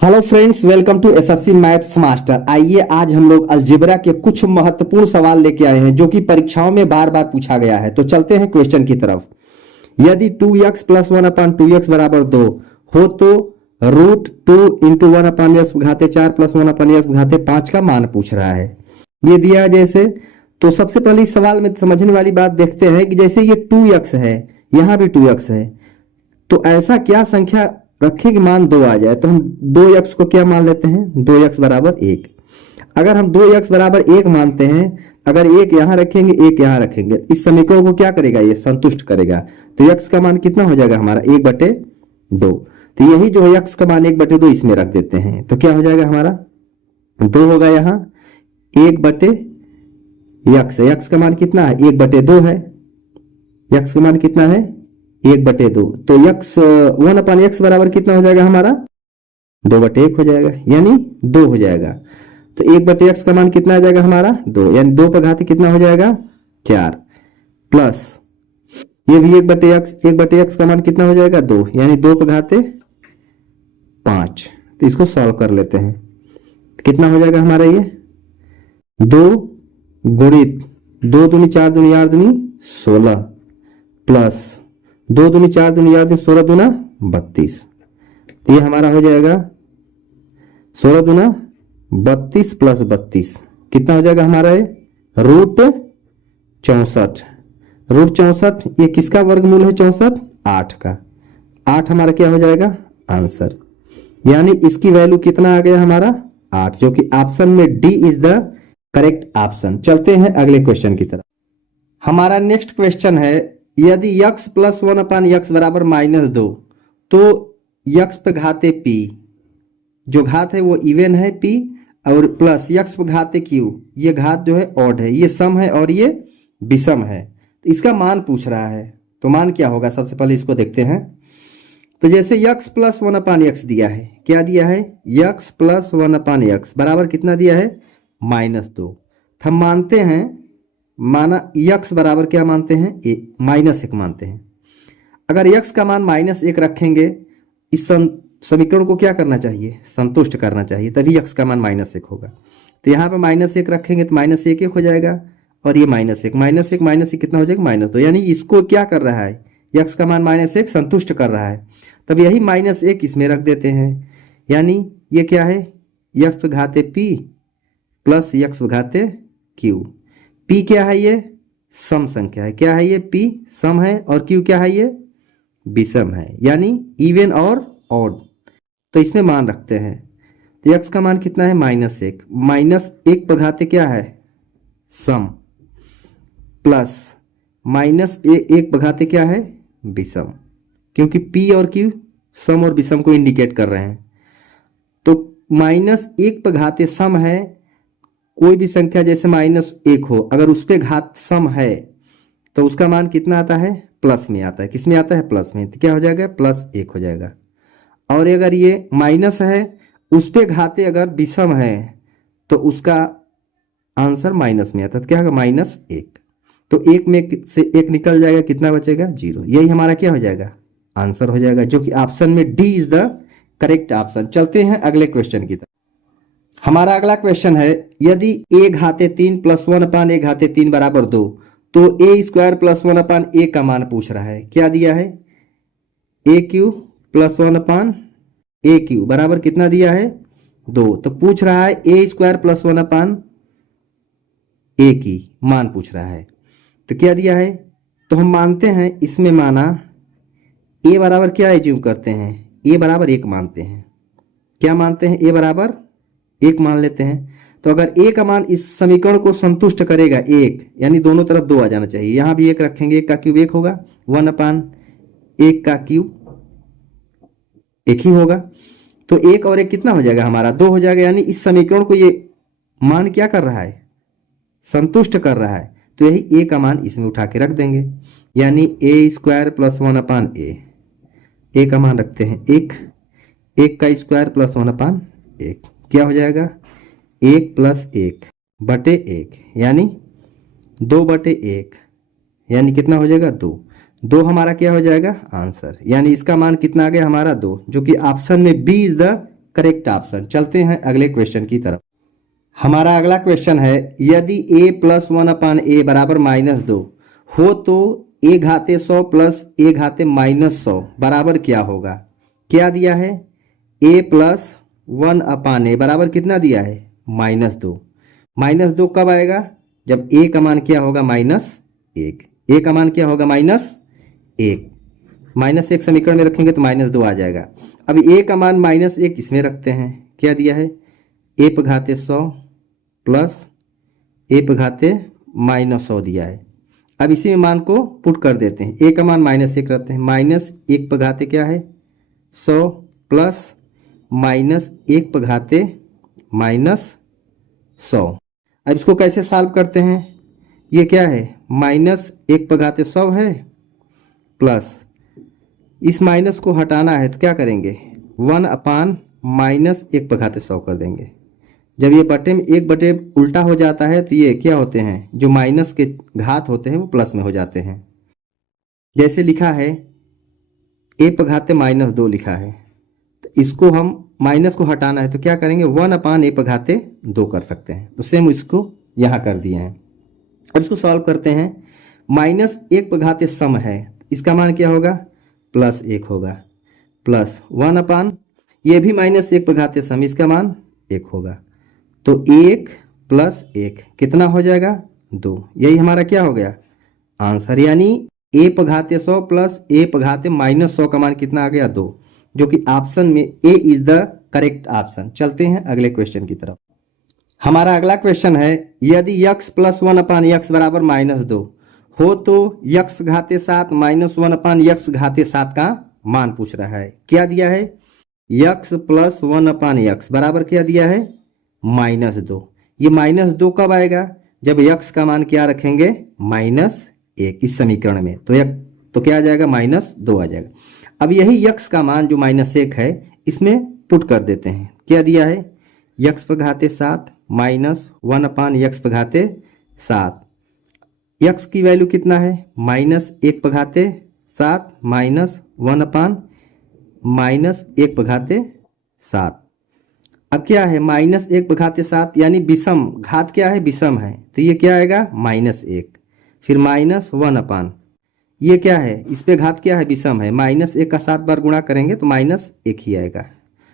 Hello friends, welcome to SSC maths master. आइए आज हम लोग अलजेब्रा के कुछ महत्वपूर्ण सवाल लेके आए हैं जो कि परीक्षाओं में बार बार पूछा गया है। तो चलते हैं क्वेश्चन की तरफ। यदि 2x प्लस 1/2x बराबर 2 हो तो √2 × 1/s घाते 4 प्लस 1/s घाते 5 का मान पूछ रहा है। ये दिया है जैसे, तो सबसे पहले इस सवाल में समझने वाली बात देखते हैं कि जैसे ये 2x है, यहाँ भी 2x है, तो ऐसा क्या संख्या रखें कि मान 2 आ जाए। तो हम 2x को क्या मान लेते हैं, 2x बराबर 1। अगर हम 2x बराबर 1 मानते हैं, अगर 1 यहां रखेंगे 1 यहां रखेंगे, इस समीकरण को क्या करेगा, ये संतुष्ट करेगा। तो x का मान कितना हो जाएगा हमारा, 1/2। तो यही जो है x का मान 1/2 इसमें रख देते हैं, तो क्या हो जाएगा हमारा 2 होगा यहाँ 1/x। x का मान कितना है, 1/2 है। x का मान कितना है, 1/2। तो x 1/x बराबर कितना हो जाएगा हमारा, 2/1 हो जाएगा, यानी 2 हो जाएगा। तो 1/x का मान कितना आ जाएगा हमारा 2, यानी 2 पर घाते कितना हो जाएगा 4, प्लस ये भी 1/x का मान कितना हो जाएगा 2, यानी 2 पर घाते 5। तो इसको सॉल्व कर लेते हैं, कितना हो जाएगा हमारा ये 2 गुणित 2 दूनी 4 दूनी 8 दूनी 16, प्लस 2 दूनी 4 दूनी 8 दूनी 16 दूना 32। तो ये हमारा हो जाएगा 16 दूना 32 प्लस 32 कितना हो जाएगा हमारा ये √64। √64 ये किसका वर्गमूल है, 64 8 का। 8 हमारा क्या हो जाएगा आंसर, यानी इसकी वैल्यू कितना आ गया हमारा 8, जो कि ऑप्शन में D is the correct option. चलते हैं अगले क्वेश्चन की तरफ। हमारा नेक्स्ट क्वेश्चन है, यदि x प्लस 1/x बराबर -2 तो x पे घाते p, जो घात है वो इवन है p, और प्लस x पे घाते q, ये घात जो है ऑड है, ये सम है और ये विषम है। तो इसका मान पूछ रहा है, तो मान क्या होगा सबसे पहले इसको देखते हैं। तो जैसे x प्लस 1/x दिया है, क्या दिया है x प्लस 1/x बराबर कितना दिया है -2। हम मानते हैं, माना x बराबर क्या मानते हैं -1 मानते हैं। अगर x का मान -1 रखेंगे, इस समीकरण को क्या करना चाहिए, संतुष्ट करना चाहिए, तभी x का मान -1 होगा। तो यहाँ पे -1 रखेंगे तो -1 1 हो जाएगा, और ये -1 कितना हो जाएगा -2, यानी इसको क्या कर रहा है, x का मान -1 संतुष्ट कर रहा है। तब यही -1 इसमें रख देते हैं, यानी ये क्या है x घाते p plus x घाते q। p क्या है, ये सम संख्या है, क्या है ये p सम है, और q क्या है ये विषम है, यानी इवन और ऑड। तो इसमें मान रखते हैं, तो x का मान कितना है -1 पर घाते क्या है सम, प्लस -1 पर घाते क्या है विषम, क्योंकि p और q सम और विषम को इंडिकेट कर रहे हैं। तो -1 पर घाते सम है, कोई भी संख्या जैसे -1 हो, अगर उस पे घात सम है तो उसका मान कितना आता है प्लस में आता है, किस में आता है प्लस में, तो क्या हो जाएगा +1 हो जाएगा। और अगर ये माइनस है, उस पे घाते अगर विषम है तो उसका आंसर माइनस में आता है, तो क्या होगा -1। तो 1 में से 1 निकल जाएगा, कितना बचेगा 0। यही हमारा क्या हो जाएगा आंसर हो जाएगा, जो कि ऑप्शन में D is the correct option. चलते हैं अगले क्वेश्चन की तरफ। हमारा अगला क्वेश्चन है, यदि a घाते 3 प्लस 1/a घाते 3 बराबर 2 तो a² प्लस 1/a का मान पूछ रहा है। क्या दिया है a³ प्लस 1/a³ बराबर कितना दिया है 2। तो पूछ रहा है a² प्लस 1/a की मान पूछ रहा है। तो क्या दिया है, तो हम मानते हैं इसमें माना a बराबर क्या एज्यूम करते हैं, a बराबर 1 मानते हैं। क्या मानते हैं, a बराबर 1 मान लेते हैं। तो अगर a का मान इस समीकरण को संतुष्ट करेगा 1, यानी दोनों तरफ 2 आ जाना चाहिए, यहां भी 1 रखेंगे, 1 का क्यूब 1 होगा, 1/1 का क्यूब 1 ही होगा। तो 1 और 1 कितना हो जाएगा हमारा 2 हो जाएगा, यानी इस समीकरण को ये मान क्या कर रहा है संतुष्ट कर रहा है। तो यही a का मान इसमें उठा के रख देंगे, यानी a² प्लस 1/a, a का मान रखते हैं 1 का स्क्वायर प्लस 1/1, क्या हो जाएगा 1 + 1/1, यानी 2/1, यानी कितना हो जाएगा 2 हमारा क्या हो जाएगा आंसर, यानी इसका मान कितना आ गया हमारा 2, जो कि ऑप्शन में B is the correct option. चलते हैं अगले क्वेश्चन की तरफ। हमारा अगला क्वेश्चन है, यदि a प्लस 1/a बराबर -2 हो तो a घाते 100 प्लस a घाते -100 बराबर क्या होगा। क्या दिया है, a प्लस 1/a बराबर कितना दिया है, -2। -2 कब आएगा, जब a का मान क्या होगा, -1। a का मान क्या होगा, -1। -1 समीकरण में रखेंगे तो -2 आ जाएगा। अब a का मान -1 इसमें रखते हैं। क्या दिया है, a पे घाते 100 प्लस a पे घाते -100 दिया है। अब इसी में मान को पुट कर देते हैं। a का मान -1 रखते हैं, -1 पे घाते क्या है 100 प्लस -1 पे घाते -100। अब इसको कैसे सॉल्व करते हैं, ये क्या है, -1 पे घाते 100 है प्लस इस माइनस को हटाना है तो क्या करेंगे, 1/-1 पे घाते 100 कर देंगे। जब ये बटे में 1 बटे उल्टा हो जाता है तो ये क्या होते हैं, जो माइनस के घात होते हैं वो प्लस में हो जाते हैं। जैसे लिखा है a पे घाते -2 लिखा है, तो इसको हम माइनस को हटाना है तो क्या करेंगे, 1/a पे घाते 2 कर सकते हैं। तो सेम इसको यहाँ कर दिए हैं। अब इसको सॉल्व करते हैं। -1 पे घाते सम है, इसका मान क्या होगा, +1 होगा, प्लस 1/, ये भी -1 पे घाते सम, इसका मान 1 होगा। तो 1 + 1 कितना हो जाएगा, 2। यही हमारा क्या हो गया, आंसर। यानी a पे घाते 100 प्लस a पे घाते -100 का मान कितना आ गया, 2, जो कि ऑप्शन में a is the correct option. चलते हैं अगले क्वेश्चन की तरफ। हमारा अगला क्वेश्चन है, यदि x + 1/x बराबर -2 हो तो x घाते 7 -1/x घाते 7 का मान पूछ रहा है। क्या दिया है, x + 1/x बराबर क्या दिया है, -2। ये -2 कब आएगा, जब x का मान क्या रखेंगे, -1 इस समीकरण में, तो क्या आ जाएगा, -2 आ जाएगा। अब यही x का मान जो -1 है इसमें पुट कर देते हैं। क्या दिया है, x पे घाते 7 -1/x पे घाते 7, x की वैल्यू कितना है, -1 पे घाते 7 -1/-1 पे घाते 7। अब क्या है, -1 पे घाते 7 यानी विषम घात क्या है, विषम है, तो ये क्या आएगा, -1, फिर -1/, ये क्या है, इस पे घात क्या है, विषम है, -1 का 7 बार गुणा करेंगे तो -1 ही आएगा।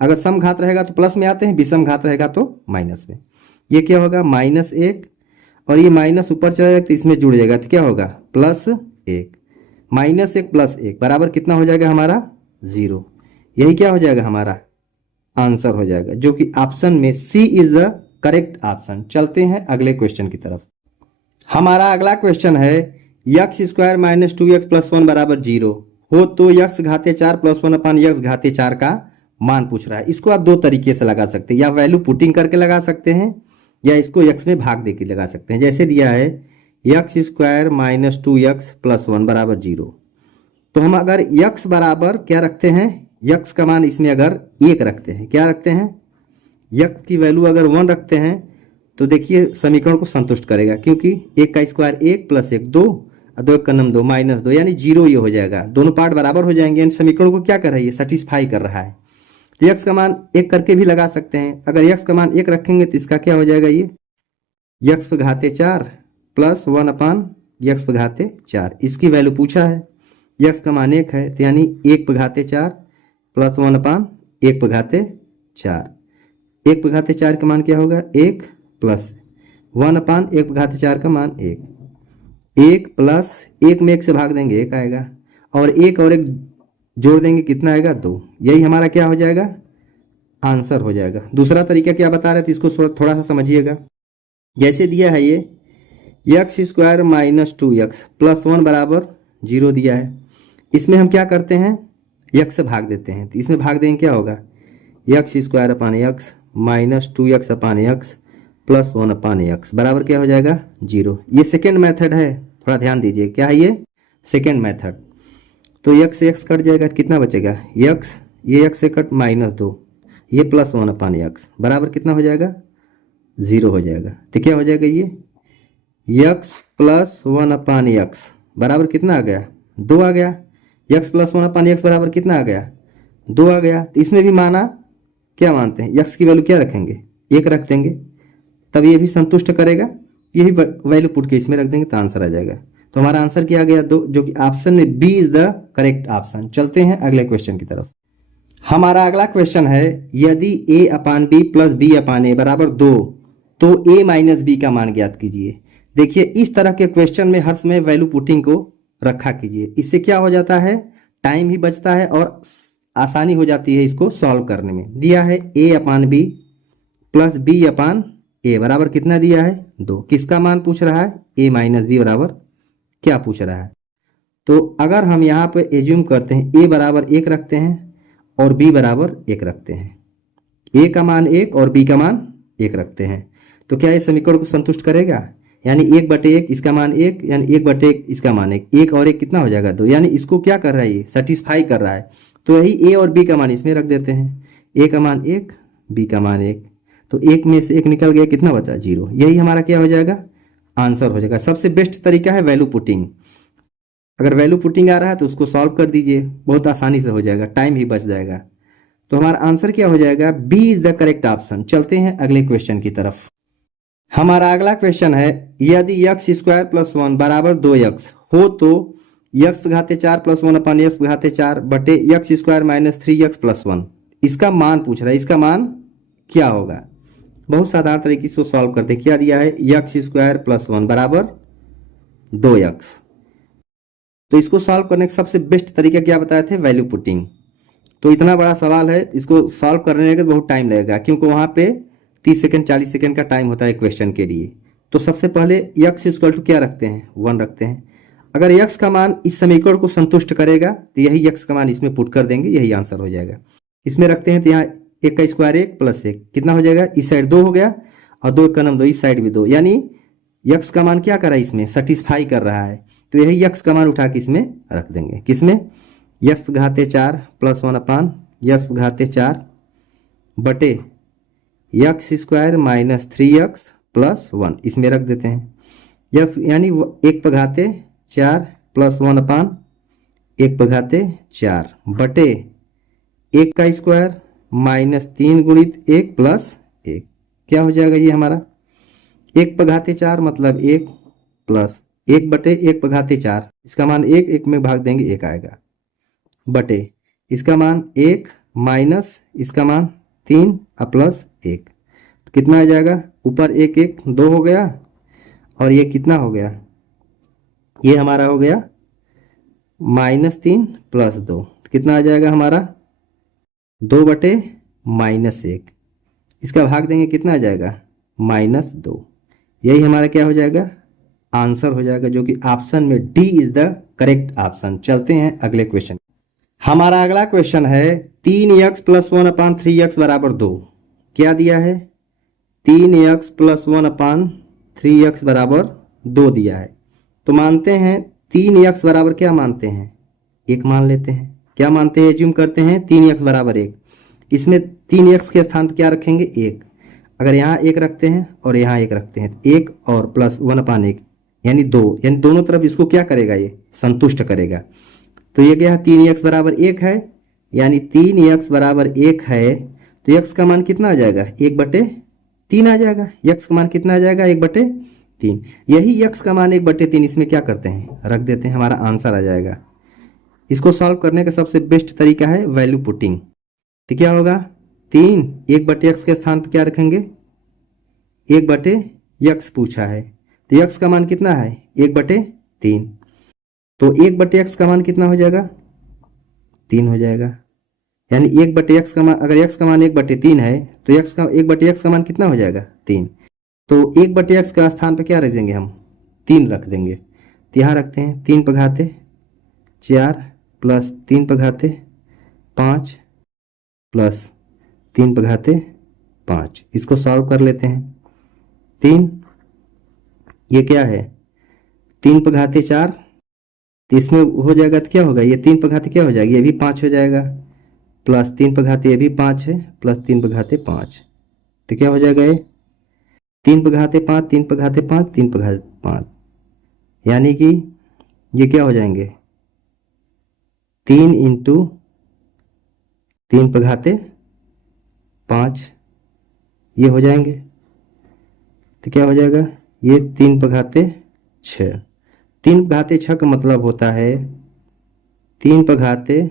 अगर सम घात रहेगा तो प्लस में आते हैं, विषम घात रहेगा तो माइनस में। ये क्या होगा, -1 और ये माइनस ऊपर चला जाएगा तो इसमें जुड़ जाएगा तो क्या होगा, +1। -1 + 1 बराबर कितना हो जाएगा हमारा, 0। यही क्या हो जाएगा, हमारा आंसर हो जाएगा, जो कि ऑप्शन में सी इज द करेक्ट ऑप्शन। चलते हैं अगले क्वेश्चन की तरफ। हमारा अगला क्वेश्चन है, x² - 2x + 1 बराबर 0 हो तो x घाते 4 + 1/x घाते 4 का मान पूछ रहा है। इसको आप दो तरीके से लगा सकते हैं, या वैल्यू पुटिंग करके लगा सकते हैं या इसको x में भाग देके लगा सकते हैं। जैसे दिया है x² - 2x + 1 बराबर 0, तो हम अगर x बराबर क्या रखते हैं, x का मान इसमें अगर 1 रखते हैं, क्या रखते हैं, x की वैल्यू अगर 1 रखते हैं तो देखिए समीकरण को संतुष्ट करेगा, क्योंकि 1 का स्क्वायर 1 + 1 2 और 2 का नम 2 -2 यानी 0 ये हो जाएगा। दोनों पार्ट बराबर हो जाएंगे, यानी समीकरण को क्या कर रहा है, ये सेटिस्फाई कर रहा है। तो x का मान 1 करके भी लगा सकते हैं। अगर x का मान 1 रखेंगे तो इसका क्या हो जाएगा, ये x पे घाते 4 + 1/x पे घाते 4, इसकी वैल्यू पूछा है, x का मान 1 है तो यानी 1 पे घाते 4 + 1/1 पे घाते 4। 1 पे घाते 4 का मान क्या होगा, 1 प्लस 1/1 पे घाते 4 का मान 1, 1 प्लस 1 में 1 से भाग देंगे 1 आएगा, और 1 और 1 जोड़ देंगे कितना आएगा, 2। यही हमारा क्या हो जाएगा, आंसर हो जाएगा। दूसरा तरीका क्या बता रहे थे, इसको थोड़ा सा समझिएगा। जैसे दिया है ये x² - 2x + 1 बराबर 0 दिया है, इसमें हम क्या करते हैं, x से भाग देते हैं, तो इसमें भाग देंगे क्या होगा, x² - 2x/x + 1/x बराबर क्या हो जाएगा, 0। ये सेकेंड मेथड है, थोड़ा ध्यान दीजिए, क्या है ये, सेकेंड मेथड। तो x से x कट जाएगा तो कितना बचेगा, x, ये x से कट -2, ये + 1/x बराबर कितना हो जाएगा, 0 हो जाएगा। तो क्या हो जाएगा, ये x + 1/x बराबर कितना आ गया, 2 आ गया। x + 1/x बराबर कितना आ गया, 2 आ गया। तो इसमें भी माना क्या मानते हैं, यक्स की वैल्यू क्या रखेंगे, 1 रख देंगे, तब ये भी संतुष्ट करेगा, ये भी वैल्यू पुट के इसमें रख देंगे तो आंसर आ जाएगा। तो हमारा आंसर क्या आ गया 2, जो कि ऑप्शन में B is the correct option. चलते हैं अगले क्वेश्चन की तरफ। हमारा अगला क्वेश्चन है, यदि a upon B plus B upon A बराबर 2, तो a माइनस बी का मान ज्ञात कीजिए। देखिए इस तरह के क्वेश्चन में हर समय वैल्यू पुटिंग को रखा कीजिए, इससे क्या हो जाता है, टाइम ही बचता है और आसानी हो जाती है इसको सॉल्व करने में। दिया है a upon B plus B upon A बराबर कितना दिया है 2, किसका मान पूछ रहा है, a माइनस बी बराबर क्या पूछ रहा है। तो अगर हम यहाँ पे एज्यूम करते हैं a बराबर 1 रखते हैं और b बराबर 1 रखते हैं, a का मान 1 और b का मान 1 रखते हैं, तो क्या ये समीकरण को संतुष्ट करेगा, यानी 1/1 इसका मान 1, यानी 1/1 इसका मान 1, 1 और 1 कितना हो जाएगा 2, यानी इसको क्या कर रहा है, ये सेटिस्फाई कर रहा है। तो यही a और b का मान इसमें रख देते हैं, a का मान 1, b का मान 1, तो 1 में से 1 निकल गया, कितना बचा 0, यही हमारा क्या हो जाएगा आंसर हो जाएगा। सबसे बेस्ट तरीका है वैल्यू पुटिंग। अगर वैल्यू पुटिंग आ रहा है तो उसको सॉल्व कर दीजिए, बहुत आसानी से हो जाएगा, टाइम ही बच जाएगा। तो हमारा आंसर क्या हो जाएगा, B is the correct option. चलते हैं अगले क्वेश्चन की तरफ। हमारा अगला क्वेश्चन है, यदि यक्स स्क्वायर प्लस 1 बराबर 2x हो तो यक्स घाते 4 प्लस 1 अपान यक्स घाते 4 बटे x square minus 3x plus 1, इसका मान पूछ रहा है, इसका मान क्या होगा। बहुत साधारण तरीके से सॉल्व करते हैं। क्या दिया है, यक्स स्क्वायर प्लस 1 बराबर 2x, तो इसको सॉल्व करने का सबसे बेस्ट तरीका क्या बताए थे, वैल्यू पुटिंग। तो इतना बड़ा सवाल है, इसको सॉल्व करने का बहुत टाइम लगेगा, क्योंकि वहाँ पे 30 सेकंड 40 सेकंड का टाइम होता है क्वेश्चन के लिए। तो सबसे पहले यक्स इक्वल टू क्या रखते हैं, 1 रखते हैं। अगर यक्स का मान इस समीकरण को संतुष्ट करेगा तो यही यक्स का मान इसमें पुट कर देंगे, यही आंसर हो जाएगा। इसमें रखते हैं तो यहाँ 1 का स्क्वायर 1 प्लस 1 कितना हो जाएगा, इस साइड 2 हो गया और 2 का नाम 2, इस साइड भी 2, यानी यक्स का मान क्या कर रहा है, इसमें सेटिस्फाई कर रहा है। तो यही यक्स का मान उठा के इसमें रख देंगे, किसमें, यक्स घाते 4 प्लस 1 अपान यक्स घाते 4 बटे x square minus 3x plus 1, इसमें रख देते हैं। यक्स यानी 1 पर घाते 4 प्लस 1 अपान 1 पर घाते 4 बटे 1 का स्क्वायर माइनस 3 गुणित 1 प्लस 1, क्या हो जाएगा ये हमारा, 1 पर घाते 4 मतलब 1 प्लस 1 बटे 1 पर घाते 4, इसका मान 1, 1 में भाग देंगे 1 आएगा, बटे इसका मान 1 माइनस इसका मान 3 और प्लस 1, तो कितना आ जाएगा, ऊपर 1 1 2 हो गया और ये कितना हो गया, ये हमारा हो गया -3 प्लस 2, तो कितना आ जाएगा हमारा 2 बटे -1, इसका भाग देंगे कितना आ जाएगा -2, यही हमारा क्या हो जाएगा आंसर हो जाएगा, जो कि ऑप्शन में D is the correct option. चलते हैं अगले क्वेश्चन। हमारा अगला क्वेश्चन है, 3x प्लस 1 अपान 3x बराबर 2, क्या दिया है, 3x प्लस 1 अपान 3x बराबर 2 दिया है। तो मानते हैं 3x बराबर क्या मानते हैं, 1 मान लेते हैं, क्या मानते हैं, एज्यूम करते हैं 3x बराबर 1, इसमें 3x के स्थान पर क्या रखेंगे 1, अगर यहाँ 1 रखते हैं और यहाँ 1 रखते हैं, 1 और प्लस 1 अपान 1 यानी 2, यानी दोनों तरफ इसको क्या करेगा, ये संतुष्ट करेगा। तो ये क्या है, 3x बराबर 1 है, यानी 3x बराबर 1 है, तो x का मान कितना आ जाएगा 1/3 आ जाएगा, x का मान कितना आ जाएगा 1/3, यही x का मान 1/3 इसमें क्या करते हैं रख देते हैं, हमारा आंसर आ जाएगा। इसको सॉल्व करने का सबसे बेस्ट तरीका है वैल्यू पुटिंग। तो क्या होगा, 3 1/x के स्थान पर क्या रखेंगे 1/x पूछा है, तो x का मान कितना है 1/3, तो 1/x का मान कितना हो जाएगा 3 हो जाएगा, यानी 1/x का मान, अगर x का मान 1/3 है तो 1/x का मान कितना हो जाएगा 3, तो 1/x का स्थान पे क्या रख देंगे हम 3 रख देंगे, तो यहाँ रखते हैं 3 पर घाते 4 प्लस 3 पर घाते 5 प्लस 3 पर घाते 5, इसको सॉल्व कर लेते हैं। 3 ये क्या है 3 पर घाते 4, तो इसमें हो जाएगा तो क्या होगा, ये 3 पर घाते क्या हो जाएगा, ये भी 5 हो जाएगा, प्लस 3 पर घाते ये भी 5 है, प्लस 3 पर घाते 5, तो क्या हो जाएगा ये 3 पर घाते 5 3 पर घाते 5 3 पर घाते 5, यानी कि ये क्या हो जाएंगे 3 × 3 पर घाते ये हो जाएंगे। तो क्या हो जाएगा, ये 3 पर घाते 6। 3 पर घाते 6 का मतलब होता है 3 पर घाते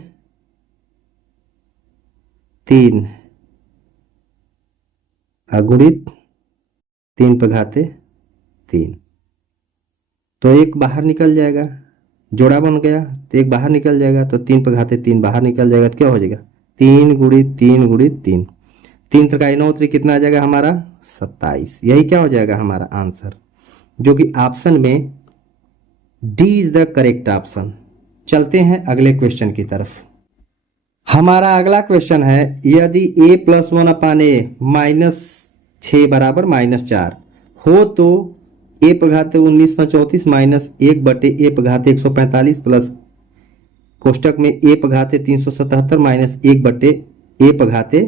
3 अगुणित 3 पर घाते 3। तो एक बाहर निकल जाएगा, जोड़ा बन गया तो एक बाहर निकल जाएगा, तो 3 पर घाते 3 बाहर निकल जाएगा, तो क्या हो जाएगा 3 गुणित 3 गुणित 3। 3 त्रिकाई 9 त्रिक कितना आ जाएगा हमारा 27। यही क्या हो जाएगा हमारा आंसर, जो कि ऑप्शन में D is the correct option. चलते हैं अगले क्वेश्चन की तरफ। हमारा अगला क्वेश्चन है, यदि a प्लस 1 अपान ए -6 बराबर -4 हो तो a पर घाते 1934 माइनस 1 बटे a पर घाते 145 प्लस कोष्टक में a पर घाते 377 माइनस 1 बटे a पर घाते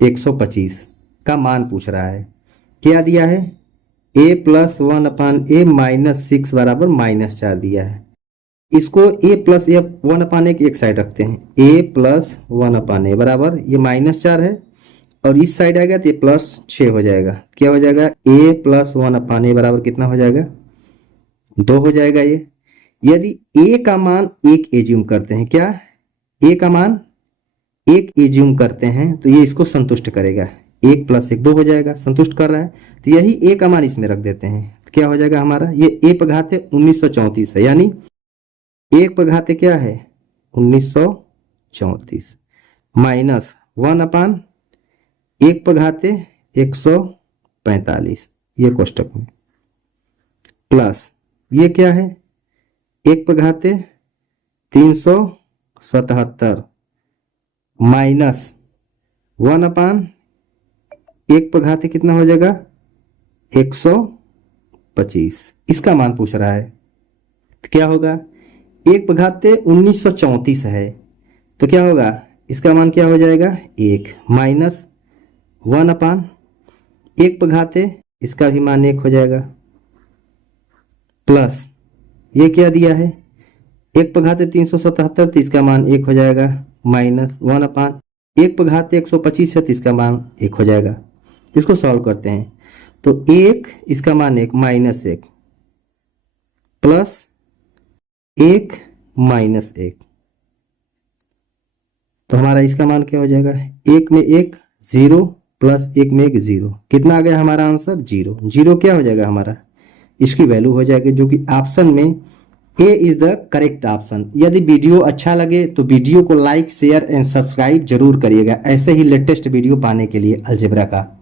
125 का मान पूछ रहा है। क्या दिया है, a प्लस 1 अपान ए -6 बराबर -4 दिया है। इसको a प्लस 1 अपान ए की एक साइड रखते हैं, a प्लस 1 अपान ए बराबर ये -4 है और इस साइड आ गया तो ये +6 हो जाएगा। क्या हो जाएगा, a प्लस 1 अपान ए बराबर कितना हो जाएगा 2 हो जाएगा। ये यदि a का मान 1 एज्यूम करते हैं, क्या a का मान 1 एज्यूम करते हैं तो ये इसको संतुष्ट करेगा, 1 + 1 2 हो जाएगा, संतुष्ट कर रहा है। तो यही a का मान इसमें रख देते हैं, क्या हो जाएगा हमारा, ये a पर घाते 1934 है, यानी 1 पर घाते क्या है 1934 माइनस 1 अपान 1 पर घाते 145 ये कोष्टक में, प्लस ये क्या है 1 पर घाते 377 माइनस 1 अपान 1 पर घाते कितना हो जाएगा 125। इसका मान पूछ रहा है, तो क्या होगा 1 पर घाते 1934 है, तो क्या होगा इसका मान क्या हो जाएगा 1 माइनस 1 अपान 1 पर घाते इसका भी मान 1 हो जाएगा, प्लस ये क्या दिया है 1 पर घाते 377 तो इसका मान 1 हो जाएगा, माइनस 1 अपान 1 पर घाते 125 है तो इसका मान 1 हो जाएगा। इसको सॉल्व करते हैं तो 1 इसका मान 1 माइनस 1 प्लस 1 माइनस 1, तो हमारा इसका मान क्या हो जाएगा 1 में 1 0 प्लस 1 में 1 0, कितना आ गया हमारा आंसर 0। 0 क्या हो जाएगा हमारा, इसकी वैल्यू हो जाएगी, जो कि ऑप्शन में ए इज द करेक्ट ऑप्शन। यदि वीडियो अच्छा लगे तो वीडियो को लाइक शेयर एंड सब्सक्राइब जरूर करिएगा, ऐसे ही लेटेस्ट वीडियो पाने के लिए अलजेब्रा का।